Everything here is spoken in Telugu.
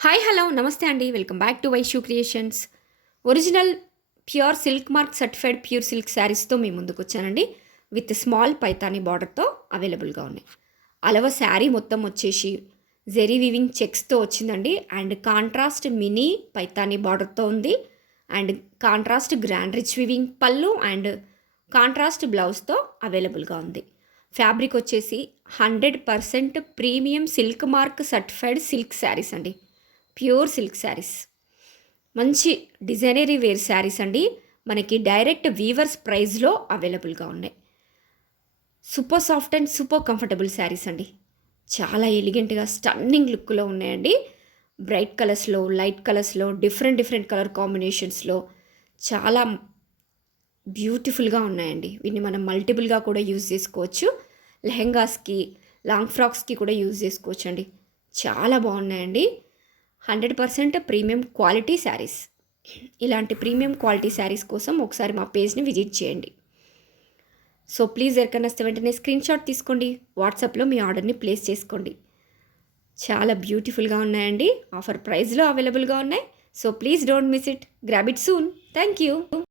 హాయ్ హలో నమస్తే అండి. Welcome back to Vaishu Creations. Original pure silk mark certified pure silk శారీస్తో మీ ముందుకు వచ్చానండి. విత్ స్మాల్ పైతానీ బార్డర్తో అవైలబుల్గా ఉన్నాయి. అలవ శారీ మొత్తం వచ్చేసి జెరీ వివింగ్ చెక్స్తో వచ్చిందండి. అండ్ కాంట్రాస్ట్ మినీ పైతానీ బార్డర్తో ఉంది. And contrast grand rich weaving పళ్ళు అండ్ కాంట్రాస్ట్ బ్లౌజ్తో అవైలబుల్గా ఉంది. ఫ్యాబ్రిక్ వచ్చేసి 100% premium silk mark certified silk saris అండి. ప్యూర్ సిల్క్ శారీస్, మంచి డిజైనరీ వేర్ శారీస్ అండి. మనకి డైరెక్ట్ వీవర్స్ ప్రైస్లో అవైలబుల్గా ఉన్నాయి. Super soft and super comfortable saris అండి. చాలా ఎలిగెంట్గా స్టన్నింగ్ లుక్లో ఉన్నాయండి. బ్రైట్ కలర్స్లో, లైట్ కలర్స్లో, డిఫరెంట్ కలర్ కాంబినేషన్స్లో చాలా బ్యూటిఫుల్గా ఉన్నాయండి. వీటిని మనం మల్టిపుల్గా కూడా యూజ్ చేసుకోవచ్చు. లెహెంగాస్కి, లాంగ్ ఫ్రాక్స్కి కూడా యూజ్ చేసుకోవచ్చు అండి. చాలా బాగున్నాయండి. 100% ప్రీమియం క్వాలిటీ శారీస్. ఇలాంటి ప్రీమియం క్వాలిటీ శారీస్ కోసం ఒకసారి మా పేజ్ని విజిట్ చేయండి. సో ప్లీజ్ ఎవరికైనా వస్తే వెంటనే స్క్రీన్ షాట్ తీసుకోండి. వాట్సాప్లో మీ ఆర్డర్ని ప్లేస్ చేసుకోండి. చాలా బ్యూటిఫుల్గా ఉన్నాయండి. ఆఫర్ ప్రైస్లో అవైలబుల్గా ఉన్నాయి. So please don't miss it. Grab it soon. Thank you.